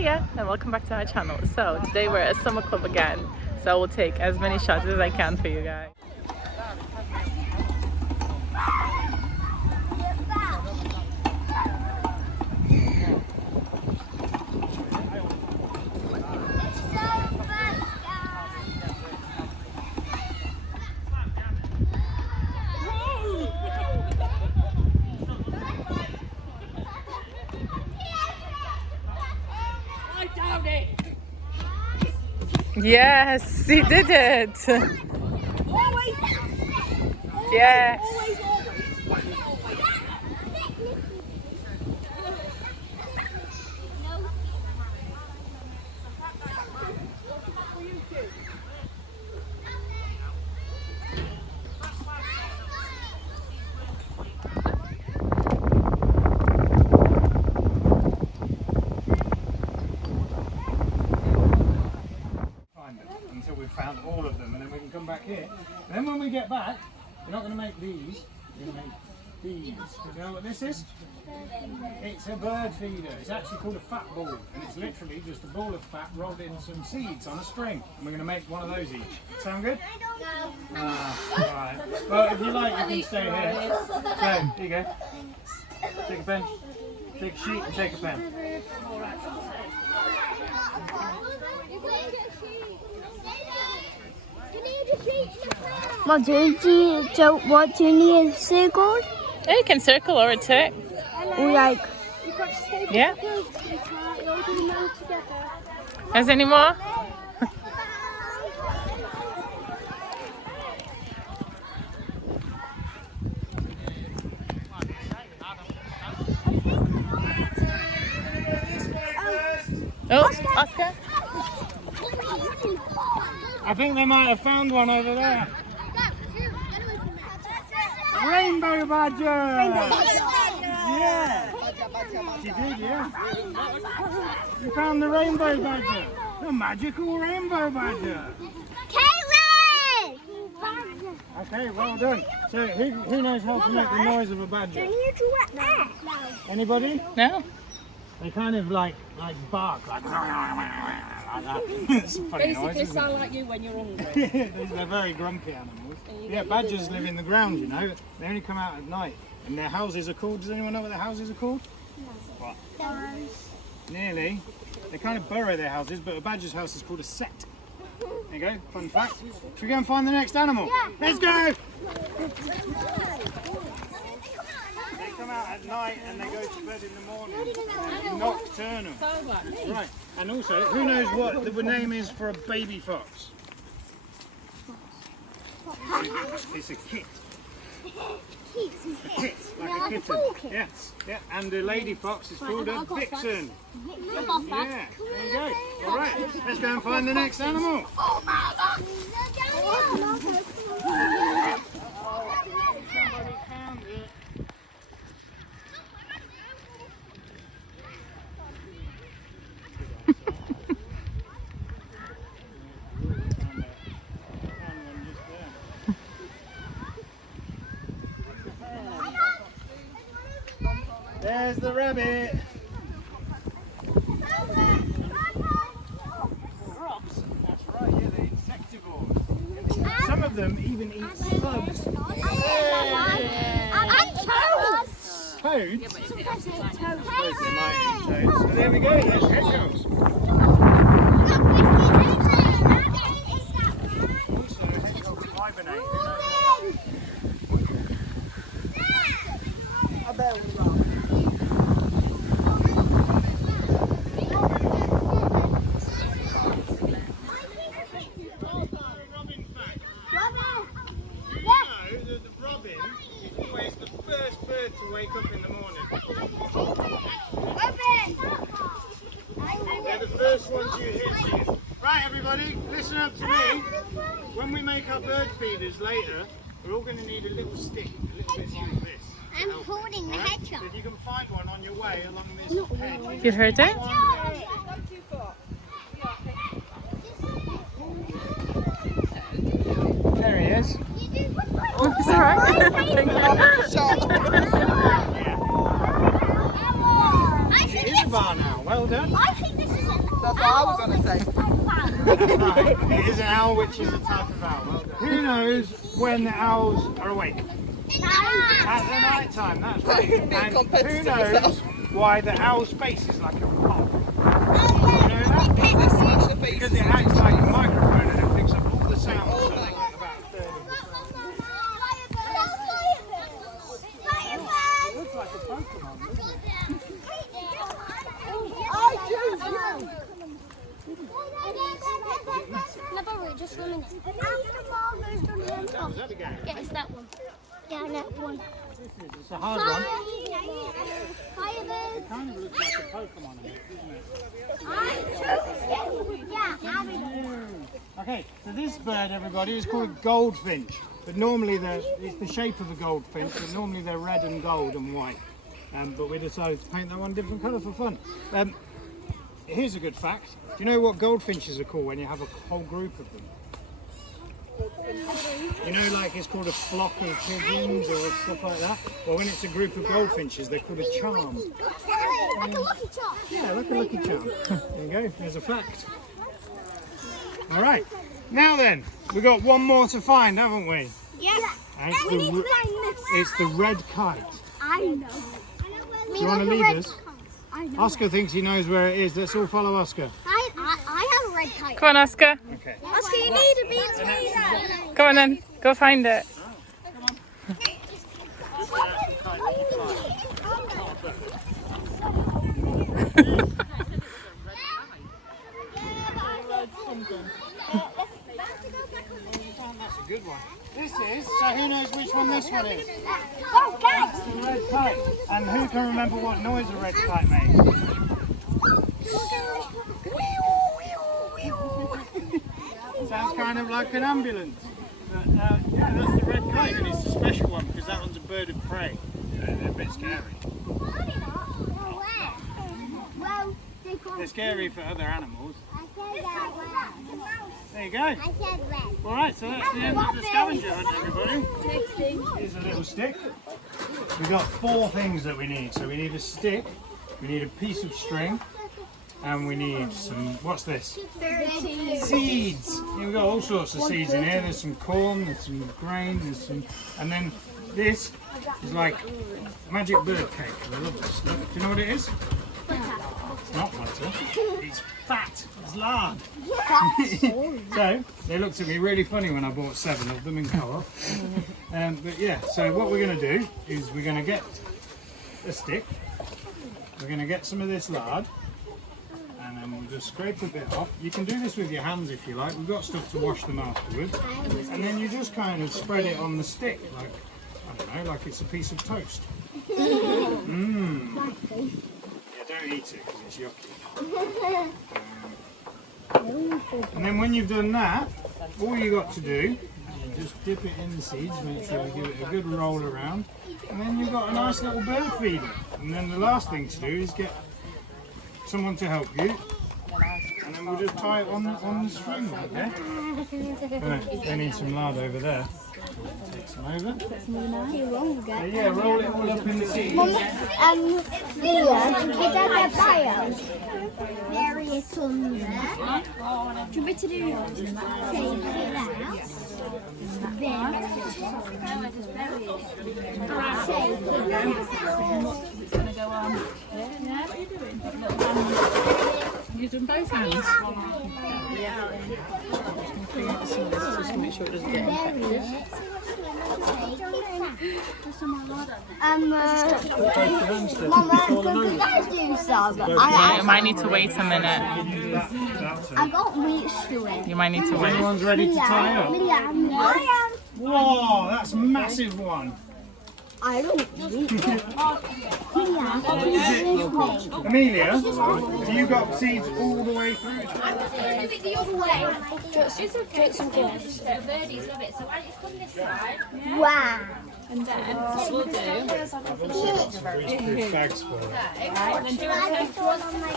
Yeah, and welcome back to our channel. So today we're at summer club again, so we'll take as many shots as I can for you guys. Yes, he did it. Yes. Until we've found all of them, and then we can come back here. And then when we get back, you're not going to make these, you're going to make these. Do you know what this is? It's a bird feeder. It's actually called a fat ball, and it's literally just a ball of fat rolled in some seeds on a string. And we're going to make one of those each. Sound good? No. Alright. Well, if you like, you can stay here. So, here you go. Take a pen. Take a sheet and take a pen. What do you need? A circle? Yeah, you can circle or a tick. Or like... Yeah. Has any more? Oh, Oscar. I think they might have found one over there. Rainbow badger! Yeah! She did, yeah. You found the rainbow badger. The magical rainbow badger. Caitlin! Okay, well done. So who knows how to make the noise of a badger? Anybody? No? They kind of like bark, like that. It's a funny noise, Basically isn't sound it? like you when you're hungry. They're very grumpy animals. Yeah, badgers live in the ground, you know. They only come out at night. And their houses are called, does anyone know what their houses are called? No. What? Nearly. They kind of burrow their houses, but a badger's house is called a set. There you go, fun fact. Should we go and find the next animal? Yeah. Let's go! They come out at night and they go to bed in the morning. They're nocturnal. Right. And also, who knows what the name is for a baby fox? It's a kit. A kit, like a kitten. Yeah, yeah. And the lady fox is called a vixen. Yeah, there you go. All right, let's go and find the next animal. Somebody found it. There's the rabbit. Frogs? That's right, yeah, they're insectivores. Some of them even eat slugs. And toads! Toads? I suppose they might eat toads. But there we go, there's hedgehogs. Also, hedgehogs hibernate. I bet we will. To wake up in the morning. They're the first ones you hear. Right, everybody, listen up to me. When we make our bird feeders later, we're all going to need a little stick, a little bit like this. I'm holding the hedgehog. If you can find one on your way along this hedge. You heard it? There he is. It's alright. Thank you. It is a bar now. Well done. I think this is a what I was going to say. Right. It is an owl, which is a type of owl. Well done. Who knows when the owls are awake? At the night time, that's right. And who knows why the owl's face is like a pop? You know that? Because it acts like a microphone and it picks up all the sounds. So they get about a third of the sound. It looks like a Pokemon, doesn't it? Just swimming. That was that again. Yeah, it's that one. Yeah, that one. It's a hard one. Firebird. It kind of looks like a Pokemon a bit, doesn't it? Yeah, Okay, so this bird, everybody, is called a goldfinch. But normally it's the shape of a goldfinch, but normally they're red and gold and white. But we decided to paint that one different colour for fun. Here's a good fact. Do you know what goldfinches are called when you have a whole group of them? You know, like it's called a flock of pigeons or stuff like that? Well, when it's a group of goldfinches, they're called a charm. like a lucky charm. Yeah, like a lucky charm. There you go, there's a fact. All right, now then, we've got one more to find, haven't we? Yes. And We need to find this. it's the red kite. I know. Do you want to lead us? I know. Oscar thinks he knows where it is. Let's all follow Oscar. I have a red kite. Come on, Oscar. Okay. Oscar, you need to be leader. Come on then. Go find it. That's a good one. This is, so who knows which one this one is? Go, guys. It's the red kite. And who can remember what noise a red kite makes? Sounds kind of like an ambulance. But, yeah, that's the red kite, and it's a special one because that one's a bird of prey. They're a bit scary. Well, They're scary for other animals. There you go. I said red. All right, so that's the end of the scavenger hunt, everybody. Here's a little stick. We've got 4 things that we need. So we need a stick, we need a piece of string, and we need some, what's this? Seeds. We've got all sorts of seeds in here. There's some corn, there's some grain, there's some, and then this is like magic bird cake. I love this stuff. Do you know what it is? It's not butter. It's fat. It's lard. So they looked at me really funny when I bought 7 of them in co-op. But yeah, so what we're going to do is we're going to get a stick. We're going to get some of this lard. And then we'll just scrape a bit off. You can do this with your hands if you like. We've got stuff to wash them afterwards. And then you just kind of spread it on the stick, like, I don't know, like it's a piece of toast. Mmm. Yeah, don't eat it because it's yucky. And then when you've done that, all you got to do is just dip it in the seeds, make sure you give it a good roll around. And then you've got a nice little bird feeder. And then the last thing to do is get someone to help you, and then we'll just tie it on the string, okay? Right, they need some lard over there. Take some over. So yeah, roll it all up in the seeds. There is some there. Do you want me to do yours? Take it out. Use them both hands. Just to make sure it doesn't get infected. Mama, could I do some? You might need to wait a minute. I got reach to it. You might need to wait. Everyone's ready to tie up? I am. Whoa, that's a massive one. I don't reach it. Amelia, have you got seeds all the way through? The other way. Wow. And then what we'll do, Bags full. I just thought on my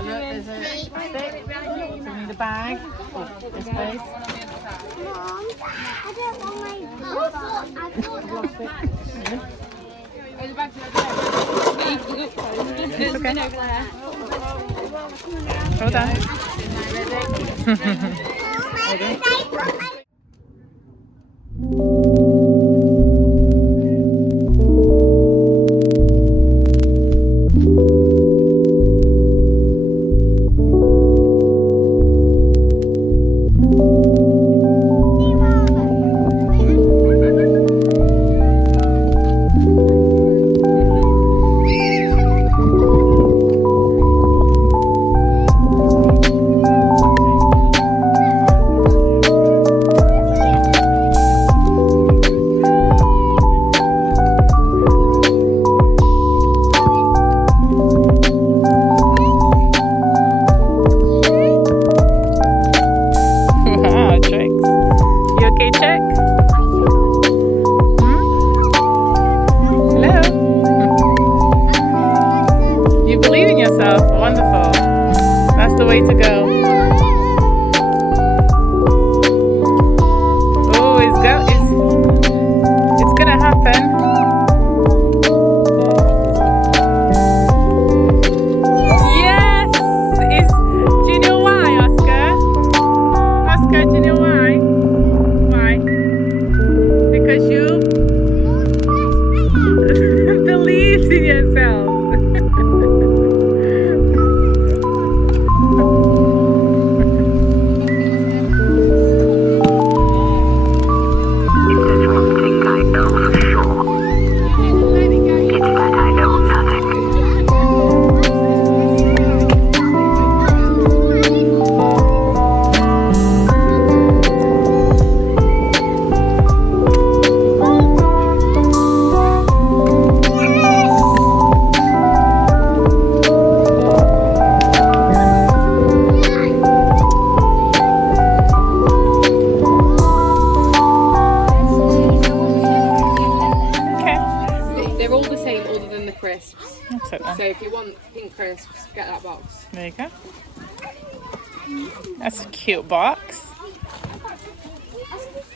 there's a stick. So we need a bag. This place. Mom, I don't want my It's okay. Hold on. Hold on. Wow, tricks. You okay, Chick? Hello? You believe in yourself. Wonderful. That's the way to go. Oh, it's gonna happen. Yes! Do you know why, Oscar? Oscar, do you know why? Why? Because you believed in yourself. They're all the same other than the crisps. That's it then. So if you want pink crisps, get that box. There you go. That's a cute box.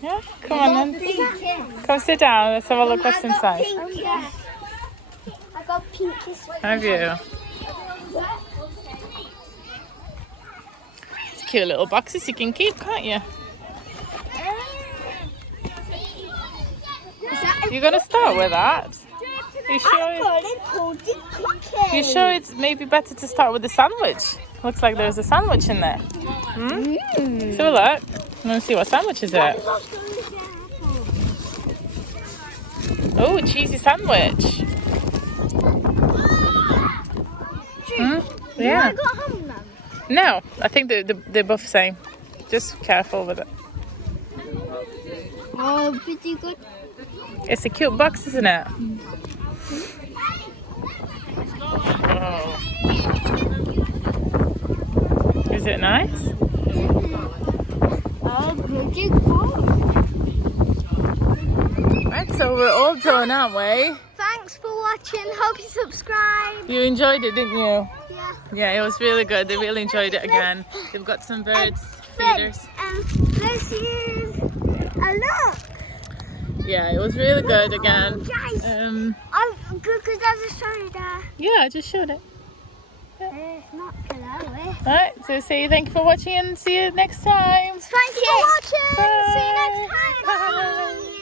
Yeah, come on then. Come sit down. Let's have a look what's inside. I got pink this way. Have you? It's cute little boxes you can keep, can't you? You're gonna start with that? You sure it's maybe better to start with the sandwich? Looks like there's a sandwich in there. So look. Let's see what sandwich is it. Oh, a cheesy sandwich. Yeah. I got ham now. No, I think they're both the same. Just careful with it. Oh, pretty good. It's a cute box, isn't it? Oh. Is it nice? Oh, pretty good. Right, so we're all done, aren't we? Thanks for watching. Hope you subscribe. You enjoyed it, didn't you? Yeah. Yeah, it was really good. They really enjoyed it again. They've got some birds feeders. This is a look. Yeah, it was really good again. Guys, I'm good because there's a story there. Yeah, I just showed it. Not below it. Right, so say thank you for watching and see you next time. Thank you for watching. Bye. See you next time. Bye. Bye.